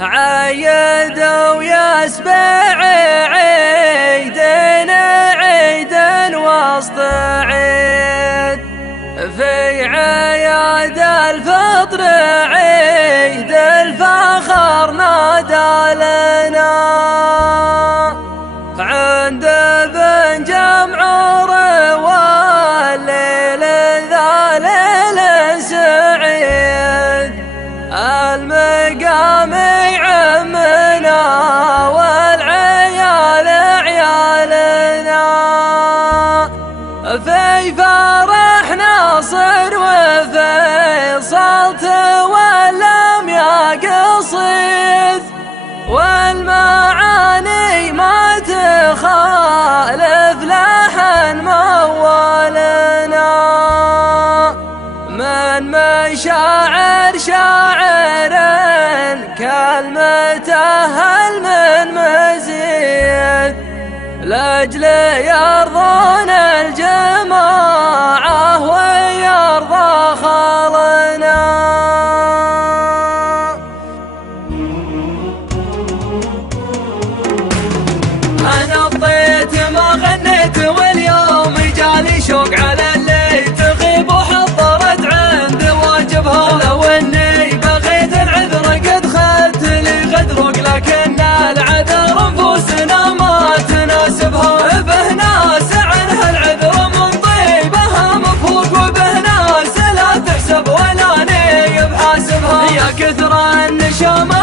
عيد ويسبع عيدنا عيد وسط عيد، في عياد الفطر عيد الفخر نادى لنا، عند بن جمعور والليل ذا ليل سعيد، المقام يعمنا والعيال عيالنا، في فرح ناصر وفيصل تولم يا قصيد، والمعاني ما تخالف لحن موالنا، من مشاعر شاعر كلمته هل من مزيد، لاجل يرضون الجماعة ويرضى خالنا. أنا طيت ما غنيت واليوم جالي شوق على اللي تغيب وحضرت عند واجبها، لو اني بغيت العذر قد خدت لي غدرك، لكن العذر نفوسنا ما تناسبها، به ناس عنها العذر من طيبها مفوق، وبه ناس لا تحسب ولا ني بحاسبها، يا كثر النشامة